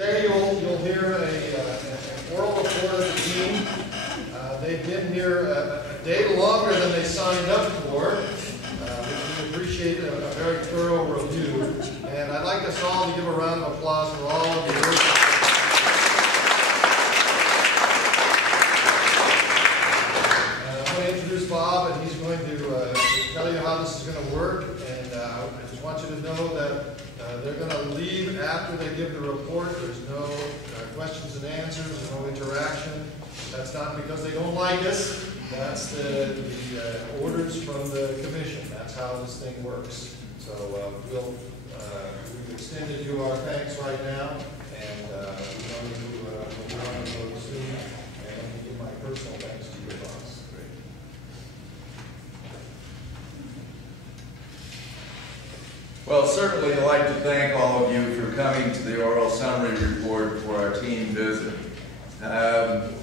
Today you'll hear an oral report of the team. They've been here a day longer than they signed up for. We appreciate a very thorough review. And I'd like us all to give a round of applause for all of you. I'm going to introduce Bob, and he's going to tell you how this is going to work. And I just want you to know that they're going to leave after they give the report. There's no questions and answers, there's no interaction. That's not because they don't like us. That's the orders from the commission. That's how this thing works. So we've extended you our thanks right now, and we know you will be on the road soon. And let me give my personal thanks to your boss. Great. Well, certainly I'd like to thank all of you for coming to the oral summary report for our team visit.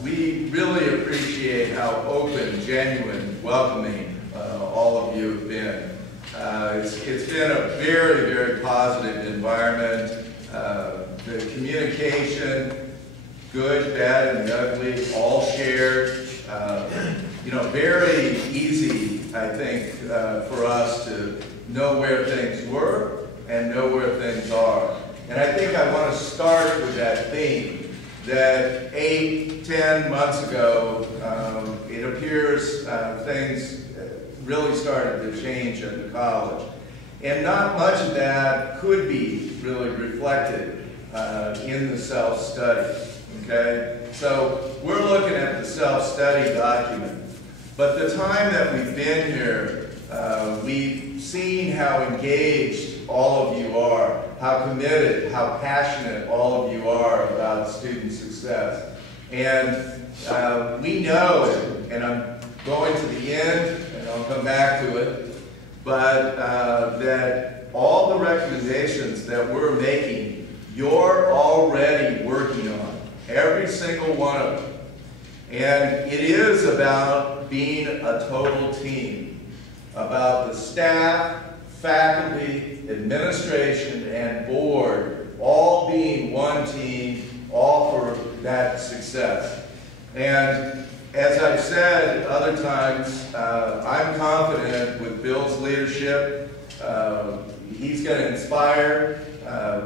We really appreciate how open, genuine, welcoming all of you have been. It's been a very, very positive environment. The communication, good, bad, and ugly, all shared. Very easy, I think, for us to know where things were and know where things are. And I think I want to start with that theme that 8-10 months ago, it appears things really started to change at the college. And not much of that could be really reflected in the self-study, okay? So we're looking at the self-study document. But the time that we've been here, we've seen how engaged all of you are, how committed, how passionate all of you are about student success. And we know, and I'm going to the end, and I'll come back to it, but that all the recommendations that we're making, you're already working on, every single one of them. And it is about being a total team, about the staff, faculty, administration, and board all being one team, all for that success. And as I've said other times, I'm confident with Bill's leadership. He's going to inspire.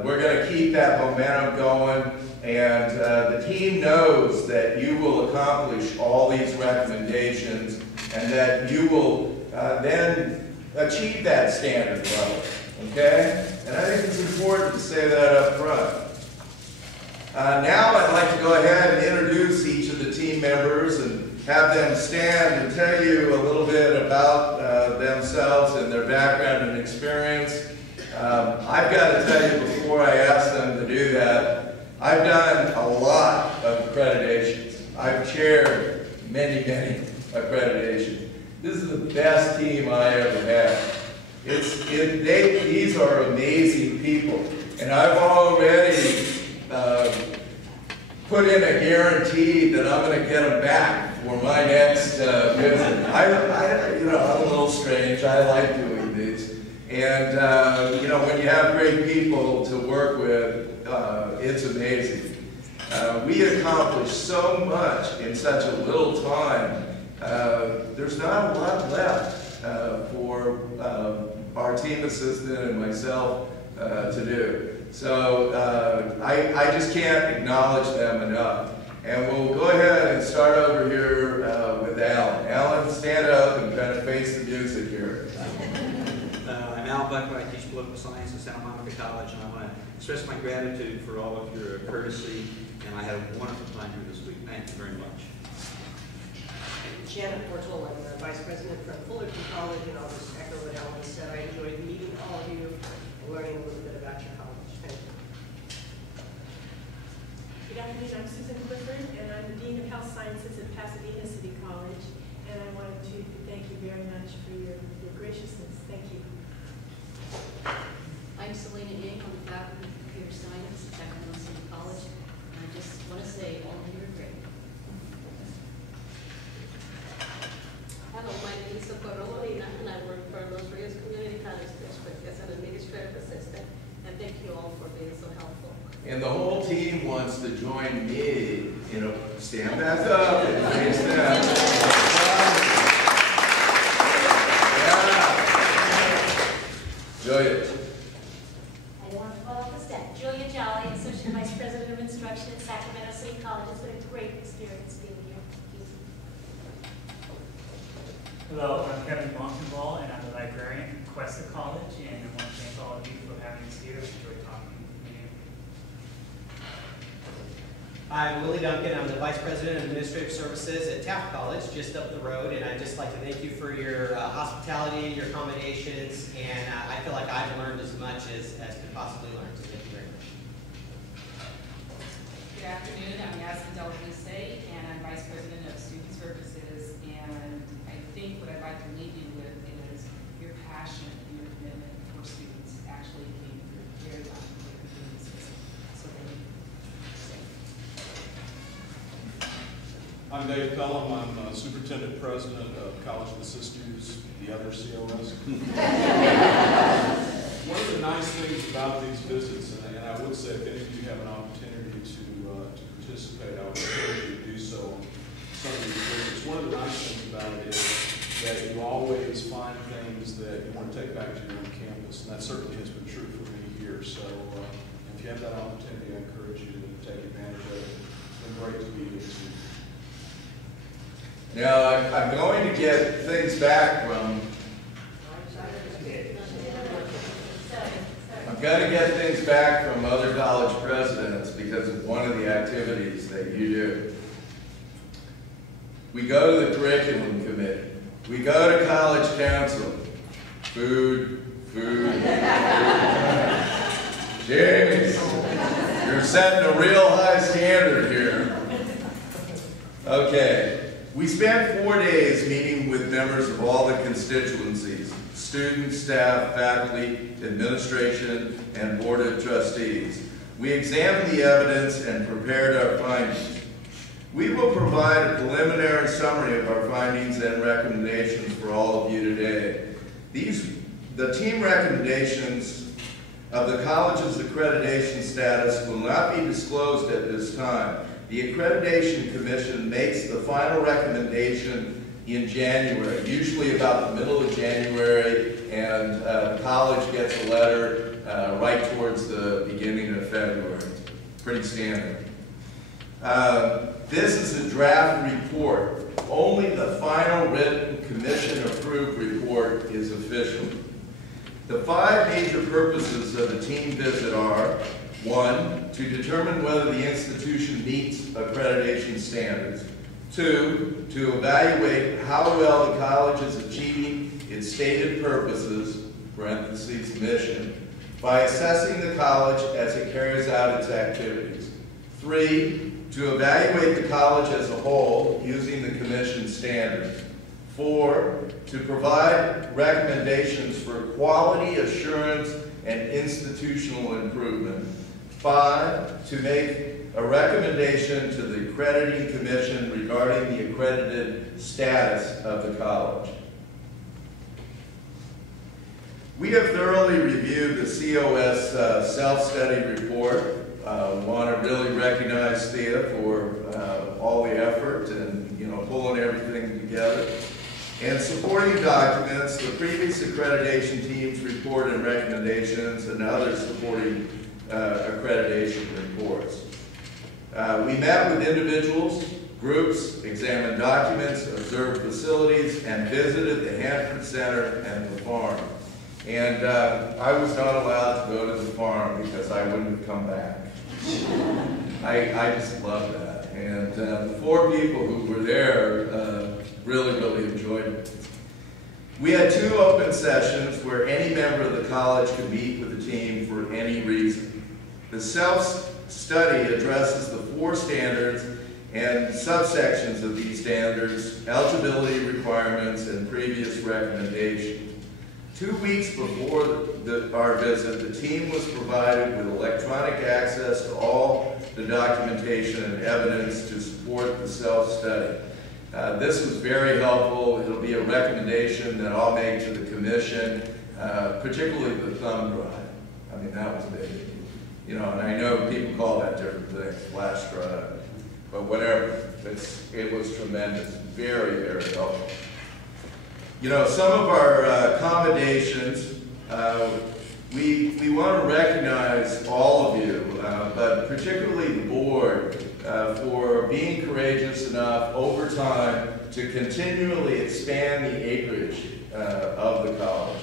We're going to keep that momentum going. And the team knows that you will accomplish all these recommendations and that you will then achieve that standard level, okay? And I think it's important to say that up front. Now I'd like to go ahead and introduce each of the team members and have them stand and tell you a little bit about themselves and their background and experience. I've got to tell you before I ask them to do that, I've done a lot of accreditations. I've chaired many, many accreditations. This is the best team I ever had. These are amazing people. And I've already put in a guarantee that I'm going to get them back for my next visit. I'm a little strange. I like doing these. And, when you have great people to work with, it's amazing. We accomplished so much in such a little time. There's not a lot left for our team assistant and myself to do. So I just can't acknowledge them enough. And we'll go ahead and start over here with Alan. Alan, stand up and kind of face the music here. I'm Al Buckler. I teach political science at Santa Monica College, and I want to express my gratitude for all of your courtesy, and I had a wonderful time here this week. Thank you very much. Janet Portal, I'm the Vice President from Fullerton College, and I'll just echo what Ellen said. I enjoyed meeting all of you and learning a little bit about your college. Thank you. Good afternoon, I'm Susan Clifford, and I'm the Dean of Health Sciences at Pasadena City College, and I wanted to thank you very much for your graciousness. Thank you. I'm Selena Yang, on the faculty of computer science at Pasadena City College, and I just want to say all of you are great. Hello, my name is Socorro Molina, and I work for Los Rios Community College District as an administrative assistant, and thank you all for being so helpful. And the whole team wants to join me in a stand back up and face them. Yeah. Julia. I don't want to fall off the step. Julia Jolly, Associate Vice President of Instruction at Sacramento City College. It's been a great experience being here. Thank you. Hello, I'm Kevin Monkenball, and I'm the librarian at Cuesta College, and I want to thank all of you for having us here. I've enjoyed talking with you. I'm Willie Duncan. I'm the Vice President of Administrative Services at Taft College, just up the road, and I'd just like to thank you for your hospitality, your accommodations, and I feel like I've learned as much as could possibly learn, so thank you very much. Good afternoon, I'm Yasmin Delabise, and I'm Vice President of Student Services, and I think what I'd like to leave you with is your passion and your commitment for students actually came through very loud and clear during this visit. So thank you. I'm Dave Cullum. I'm Superintendent President of College of the Sisters, the other COS. One of the nice things about these visits, and I would say if any of you have an opportunity to participate, I would encourage you to do so on some of these visits. One of the nice things about it is that you always find things that you want to take back to your own campus, and that certainly has been true for me here. So if you have that opportunity, I encourage you to take advantage of it. It's been great to be here too. Now, I'm going to get things back from, other college presidents because of one of the activities that you do. We go to the curriculum committee. We go to college council. Food. James, you're setting a real high standard here. Okay. We spent 4 days meeting with members of all the constituencies, students, staff, faculty, administration, and board of trustees. We examined the evidence and prepared our findings. We will provide a preliminary summary of our findings and recommendations for all of you today. The team recommendations of the college's accreditation status will not be disclosed at this time. The Accreditation Commission makes the final recommendation in January, usually about the middle of January, and the college gets a letter right towards the beginning of February. Pretty standard. This is a draft report. Only the final written commission-approved report is official. The 5 major purposes of the team visit are: 1, to determine whether the institution meets accreditation standards. 2, to evaluate how well the college is achieving its stated purposes, parentheses, mission, by assessing the college as it carries out its activities. 3, to evaluate the college as a whole using the commission standards. 4, to provide recommendations for quality assurance and institutional improvement. 5, to make a recommendation to the accrediting commission regarding the accredited status of the college. We have thoroughly reviewed the COS self-study report. Want to really recognize Thea for all the effort and pulling everything together. And supporting documents, the previous accreditation team's report and recommendations, and other supporting accreditation reports. We met with individuals, groups, examined documents, observed facilities, and visited the Hanford Center and the farm. And I was not allowed to go to the farm because I wouldn't have come back. I just love that. And the 4 people who were there really enjoyed it. We had 2 open sessions where any member of the college could meet with the team for any reason. The self-study addresses the 4 standards and subsections of these standards, eligibility requirements, and previous recommendations. 2 weeks before our visit, the team was provided with electronic access to all the documentation and evidence to support the self-study. This was very helpful. It'll be a recommendation that I'll make to the commission, particularly the thumb drive. I mean, that was big. You know, and I know people call that different things, flash drive, but whatever. It was tremendous, very, very helpful. You know, some of our accommodations, we want to recognize all of you, but particularly the board, for being courageous enough over time to continually expand the acreage of the college.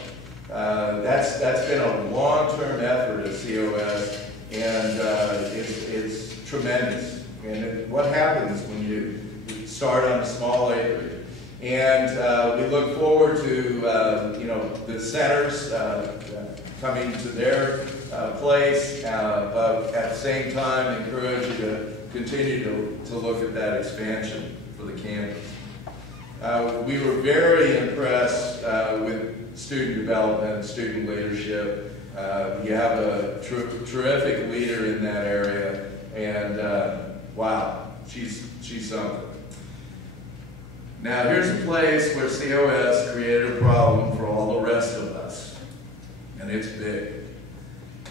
That's been a long-term effort at COS, and it's tremendous. And what happens when you start on a small acreage? And we look forward to you know, the centers coming to their place, but at the same time encourage you to continue to look at that expansion for the campus. We were very impressed with student development, student leadership. You have a terrific leader in that area, and wow, she's something. Now here's a place where COS created a problem for all the rest of us, and it's big.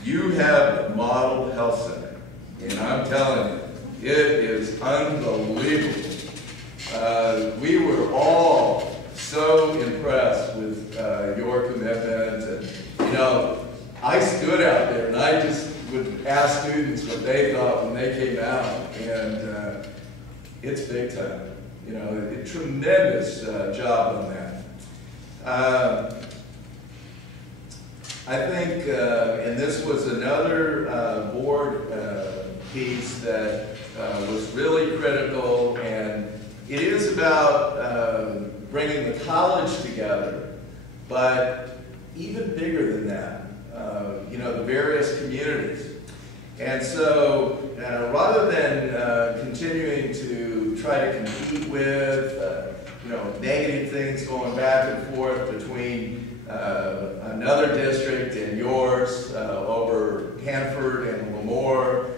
You have the model health center, and I'm telling you, it is unbelievable. We were all so impressed with your commitment, and you know, I stood out there and I just would ask students what they thought when they came out, and it's big time. You know, a tremendous job on that. I think, and this was another board piece that was really critical, and it is about bringing the college together, but even bigger than that, you know, the various communities. And so rather than continuing to try to compete with, you know, negative things going back and forth between another district and yours over Hanford and Lemoore,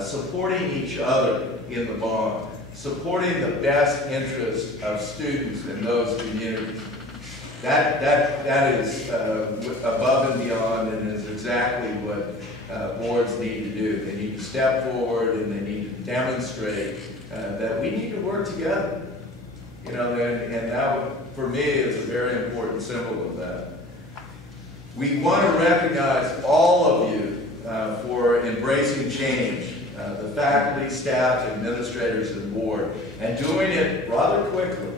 supporting each other in the bond, supporting the best interest of students in those communities. That is above and beyond, and is exactly what boards need to do. They need to step forward and they need to demonstrate that we need to work together. You know, and that, for me, is a very important symbol of that. We want to recognize all of you for embracing change, the faculty, staff, administrators, and board, and doing it rather quickly.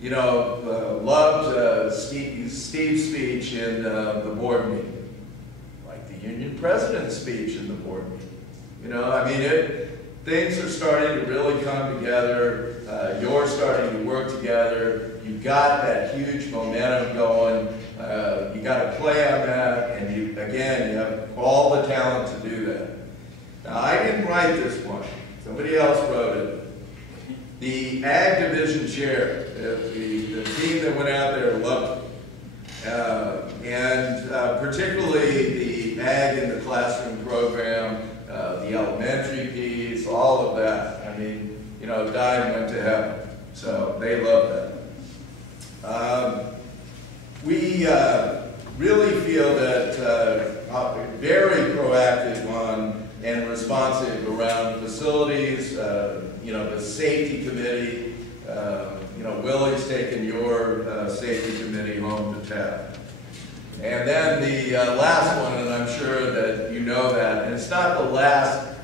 You know, loved Steve's speech in the board meeting. Union president's speech in the board meeting. You know, I mean, things are starting to really come together. You're starting to work together. You've got that huge momentum going. You got to play on that, and you have all the talent to do that. Now, I didn't write this one. Somebody else wrote it. The Ag Division Chair, the team that went out there loved it. And particularly the Ag in the Classroom program, the elementary piece, all of that. I mean, you know, Diane went to heaven, so they love that. We really feel that very proactive on and responsive around facilities, you know, the safety committee, you know, Willie's taken your safety committee home to task. And then the last one, and I'm sure that you know that, and it's not the last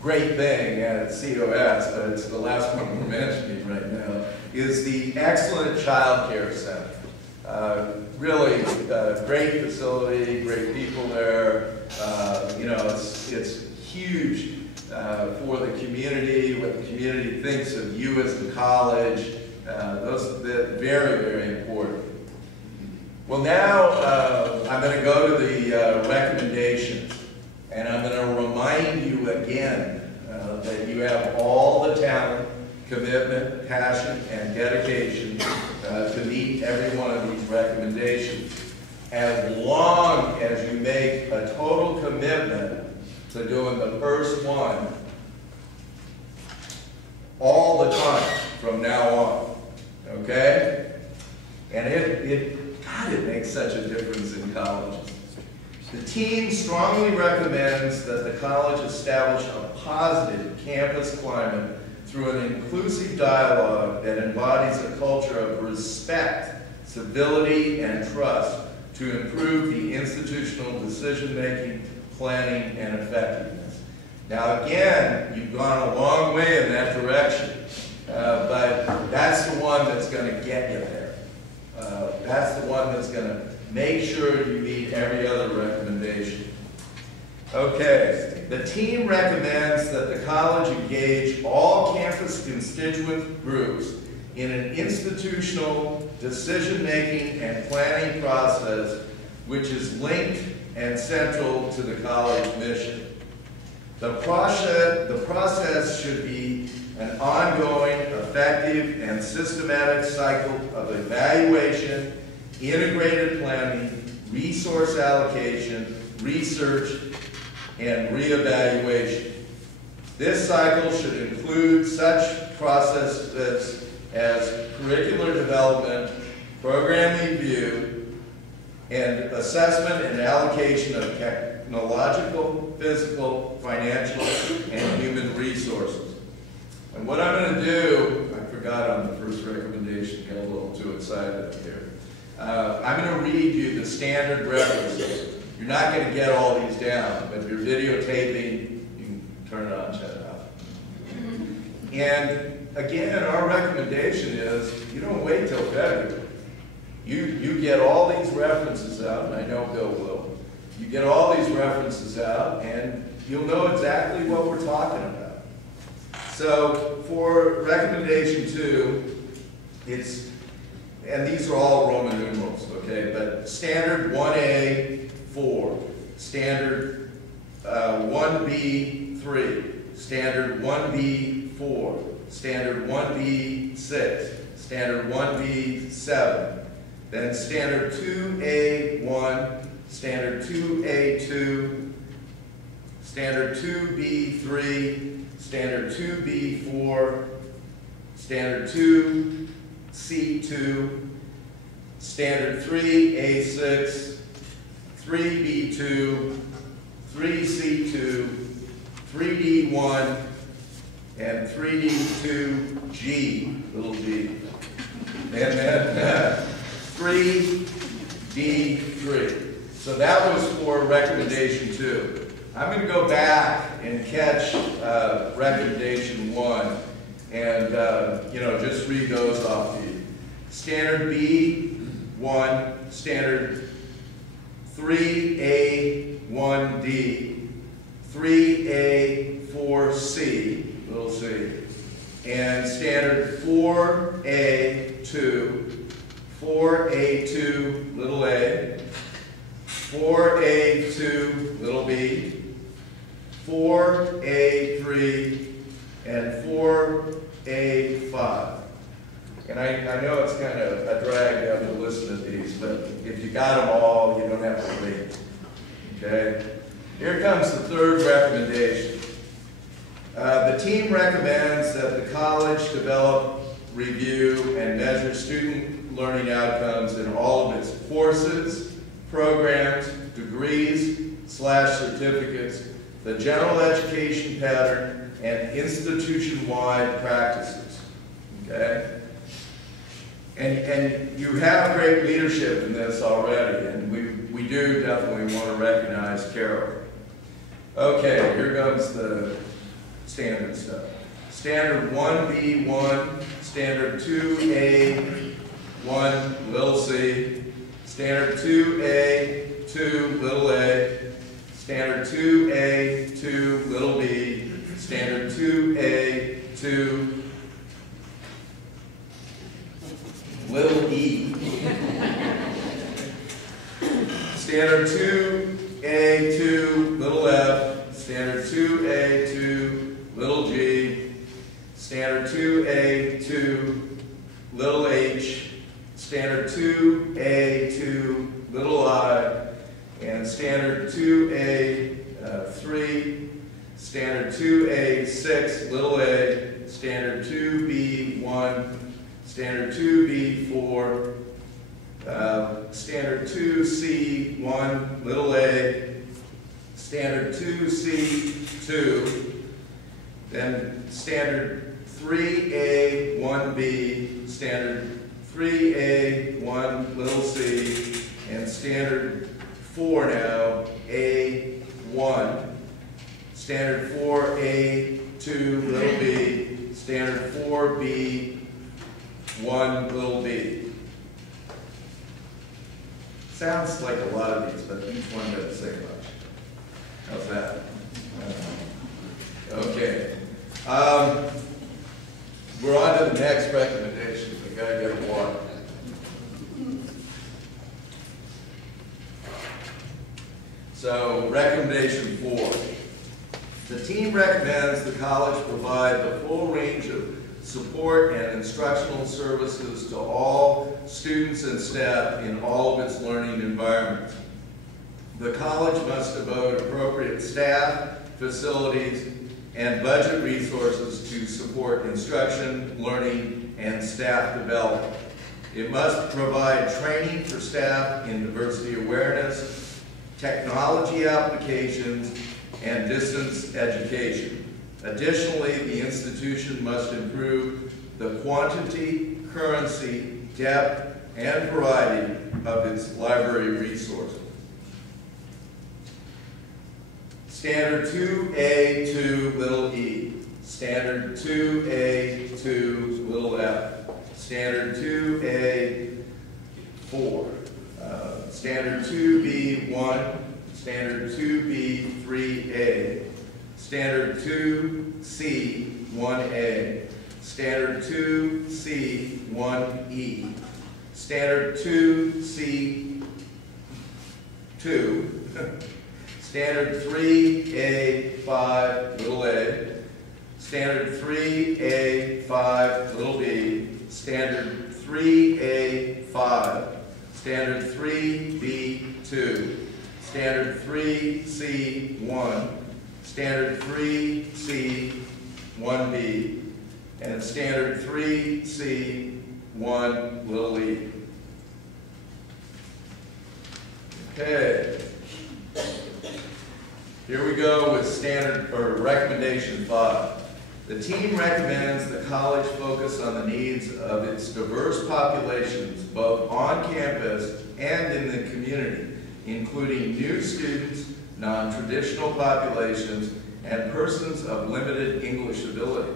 great thing at COS, but it's the last one we're mentioning right now, is the excellent child care center. Really great facility, great people there. You know, it's huge for the community, what the community thinks of you as the college. Those are very, very important. Well, now I'm going to go to the recommendations, and I'm going to remind you again that you have all the talent, commitment, passion, and dedication to meet every one of these recommendations, as long as you make a total commitment to doing the first one all the time from now on, okay? And God, it makes such a difference in colleges. The team strongly recommends that the college establish a positive campus climate through an inclusive dialogue that embodies a culture of respect, civility, and trust to improve the institutional decision-making, planning, and effectiveness. Now again, you've gone a long way in that direction, but that's the one that's going to get you there. That's the one that's going to make sure you meet every other recommendation. Okay, the team recommends that the college engage all campus constituent groups in an institutional decision-making and planning process which is linked and central to the college mission. The process should be an ongoing, effective, and systematic cycle of evaluation, integrated planning, resource allocation, research, and reevaluation. This cycle should include such processes as curricular development, program review, and assessment and allocation of technological, physical, financial, and human resources. And what I'm going to do, I forgot on the first recommendation, got a little too excited up here. I'm going to read you the standard references. You're not going to get all these down, but if you're videotaping, you can turn it on, shut it off. And again, our recommendation is you don't wait till February. You get all these references out, and I know Bill will. You get all these references out, and you'll know exactly what we're talking about. So for recommendation 2, and these are all Roman numerals, okay, but standard 1A4, standard 1B3, standard 1B4, standard 1B6, standard 1B7, then standard 2A1, standard 2A2, standard 2B3, standard 2B4, standard 2C2, standard 3A6, 3B2, 3C2, 3D1, and 3D2G, little g, and then 3D3. So that was for recommendation 2. I'm going to go back and catch recommendation 1 and just read those off to you. Standard B1, standard 3A1D, 3A4C, little c, and standard 4A2, 4A2, little a, 4A2, little b, 4A3, and 4A5. And I know it's kind of a drag to have to listen to these, but if you got them all, you don't have to wait. Okay? Here comes the third recommendation. The team recommends that the college develop, review, and measure student learning outcomes in all of its courses, programs, degrees/certificates, the general education pattern, and institution-wide practices. Okay? And you have great leadership in this already, and we do definitely want to recognize Carol. Okay, here comes the standard stuff. Standard 1B1, standard 2A1, little c, standard 2A2, little a, standard 2A2, little b, standard 2A2, little e, standard 2A2, little f, standard 2A2, little g, standard 2A2, little h, standard 2A2, little I, and standard 2A3, standard 2A6, little a, standard 2B1, standard 2B4, Standard 2C1 little a, Standard 2C2, then Standard 3A1B, Standard 3A1 little c, and Standard 4 now, A1, Standard 4A2 little b, Standard 4B1 little b. Sounds like a lot of these, but each one doesn't say much. How's that? Okay. We're on to the next recommendation. We gotta get water. So, recommendation 4. The team recommends the college provide the full range of support and instructional services to all students and staff in all of its learning environments. The college must devote appropriate staff, facilities, and budget resources to support instruction, learning, and staff development. It must provide training for staff in diversity awareness, technology applications, and distance education. Additionally, the institution must improve the quantity, currency, depth, and variety of its library resources. Standard 2A2 little e, Standard 2A2 little f, Standard 2A4, Standard 2B1, Standard 2B3A, Standard 2C1A, Standard 2C1E, Standard 2C2, Standard 3A5 little a, Standard 3A5 little b, Standard 3A5, Standard 3B2, Standard 3C1, Standard 3C1B, and Standard 3C1 little e. Okay. Here we go with recommendation 5. The team recommends the college focus on the needs of its diverse populations, both on campus and in the community, including new students, non-traditional populations, and persons of limited English ability.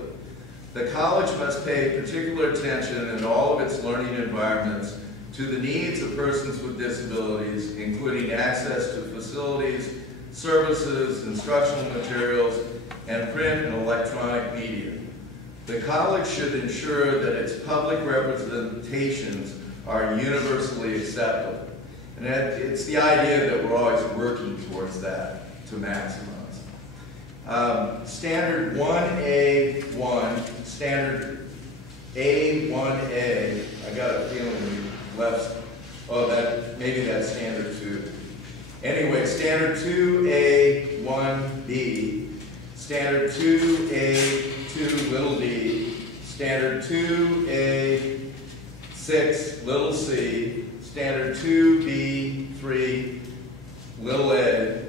The college must pay particular attention in all of its learning environments to the needs of persons with disabilities, including access to facilities, services, instructional materials, and print and electronic media. The college should ensure that its public representations are universally acceptable. And it's the idea that we're always working towards that to maximize. Standard 1A1, Standard A1A, I got a feeling we left, maybe that's Standard 2. Anyway, Standard 2A1B, Standard 2A2 little d, Standard 2A6 little c, Standard 2B3 little a,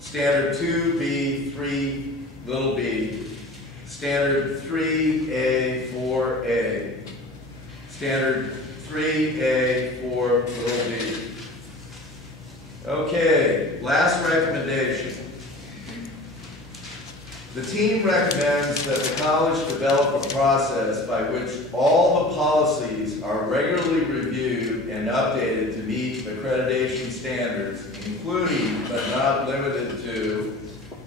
Standard 2B3 little b, Standard 3A4A, Standard 3A4 little d. Okay, last recommendation. The team recommends that the college develop a process by which all the policies are regularly reviewed and updated to meet accreditation standards, including but not limited to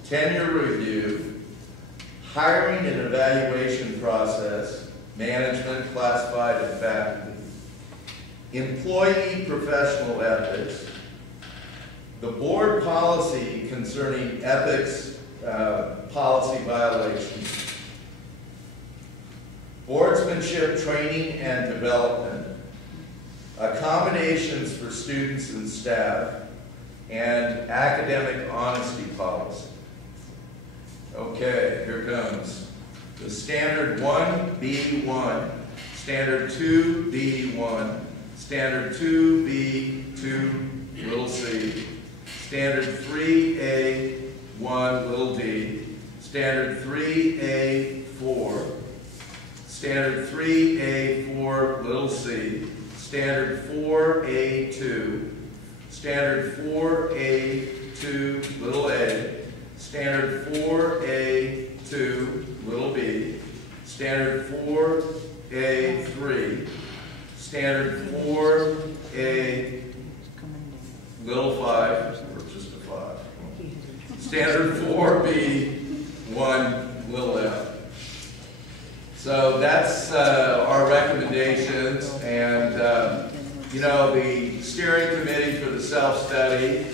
tenure review, hiring and evaluation process, management, classified, and faculty, employee professional ethics, the board policy concerning ethics policy violations, boardsmanship training and development, accommodations for students and staff, and academic honesty policy. Okay, here comes the Standard 1B1, Standard 2B1, Standard 2B, 2, little c. Standard 3A, 1, little d. Standard 3A, 4. Standard 3A4, little c, standard 4A2, standard 4A2, little a, standard 4A2, little b, standard 4A3, standard 4A, little 5, or just a 5, standard 4B, 1, little f. So that's our recommendations, and you know, the steering committee for the self-study,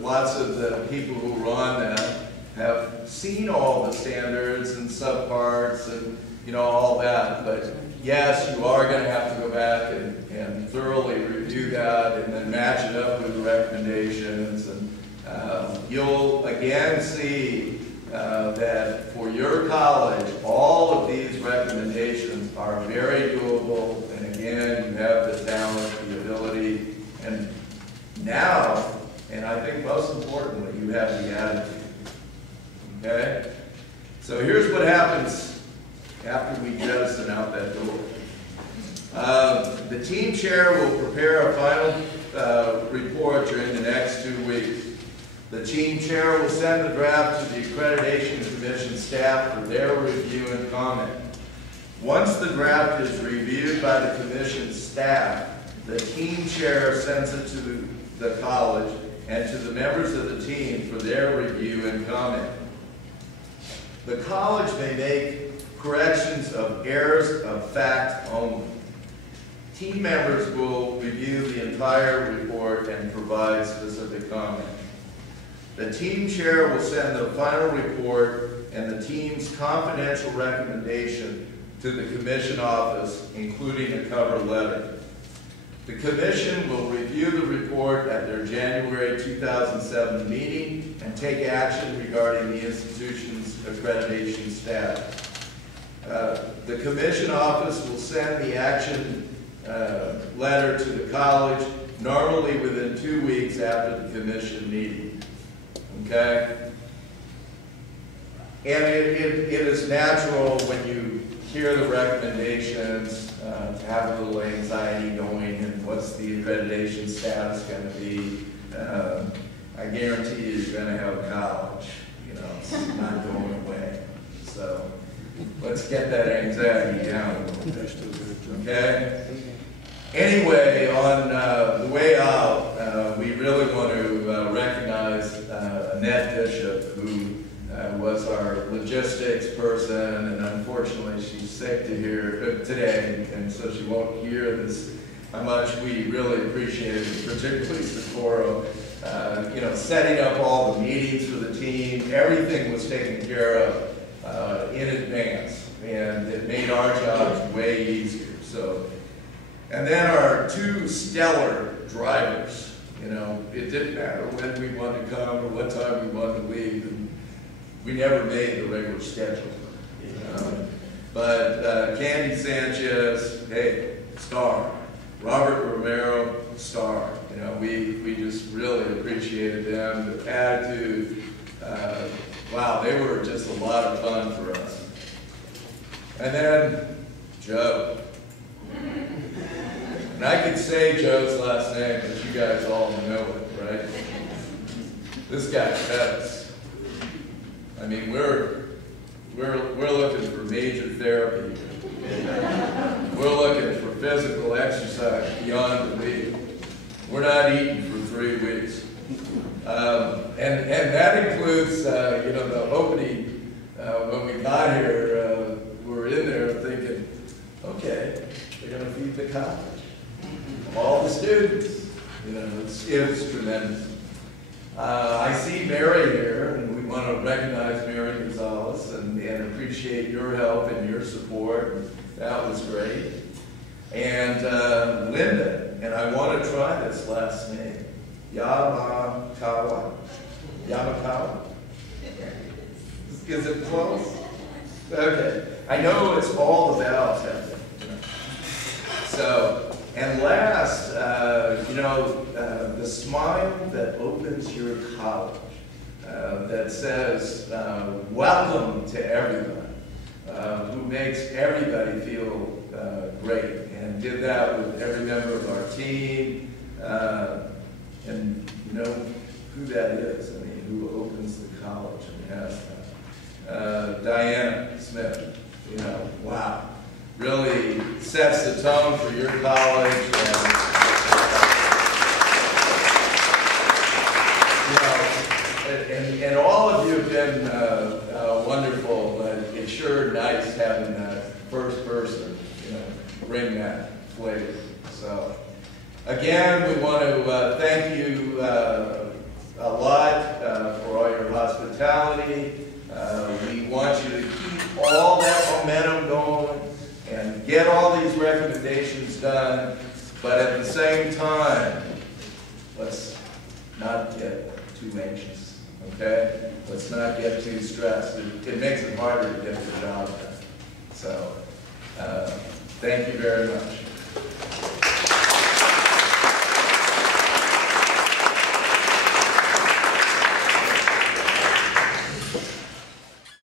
lots of the people who run that have seen all the standards and subparts and you know all that. But yes, you are going to have to go back and thoroughly review that and then match it up with the recommendations, and you'll again see that for your college, all of these recommendations are very doable, and again, you have the talent, the ability, and now, and I think most importantly, you have the attitude, okay? So here's what happens after we jettison out that door. The team chair will prepare a final report during the next 2 weeks. The team chair will send the draft to the Accreditation Commission staff for their review and comment. Once the draft is reviewed by the Commission staff, the team chair sends it to the college and to the members of the team for their review and comment. The college may make corrections of errors of fact only. Team members will review the entire report and provide specific comment. The team chair will send the final report and the team's confidential recommendation to the commission office, including a cover letter. The commission will review the report at their January 2007 meeting and take action regarding the institution's accreditation staff. The commission office will send the action letter to the college normally within 2 weeks after the commission meeting. Okay? And it is natural when you hear the recommendations to have a little anxiety going and what's the accreditation status going to be. I guarantee you you're going to have a college. You know, it's not going away. So let's get that anxiety down a little bit. Okay? Anyway, on the way out, we really want to recognize Annette Bishop, who was our logistics person, and unfortunately she's sick today, and so she won't hear this, how much we really appreciated, particularly Socorro, you know, setting up all the meetings for the team. Everything was taken care of in advance, and it made our jobs way easier. So. And then our 2 stellar drivers, you know, it didn't matter when we wanted to come or what time we wanted to leave, and we never made the regular schedule. But Candy Sanchez, hey, star. Robert Romero, star. You know, we just really appreciated them, the attitude. Wow, they were just a lot of fun for us. And then Joe. And I could say Joe's last name, but you guys all know it, right? This guy fed us. I mean, we're looking for major therapy. We're looking for physical exercise beyond belief. We're not eating for 3 weeks. And that includes, you know, the opening, when we got here, we're in there thinking, okay, they're going to feed the college. All the students, you know, it's tremendous. I see Mary here, and we want to recognize Mary Gonzalez and appreciate your help and your support. That was great. And Linda, and I want to try this last name, Yamakawa. Yamakawa? Is it close? Okay. I know it's all the vowels have them. So, And last, the smile that opens your college, that says, welcome to everyone, who makes everybody feel great, and did that with every member of our team. And you know who that is, I mean, who opens the college and has that. Diana Smith, wow. Really sets the tone for your college. And all of you have been wonderful, but it's sure nice having that first person, bring that flavor. So, again, we want to thank you a lot for all your hospitality. We want you to keep all that momentum going and get all these recommendations done, but at the same time, let's not get too anxious, okay? Let's not get too stressed. It makes it harder to get the job done. So, thank you very much.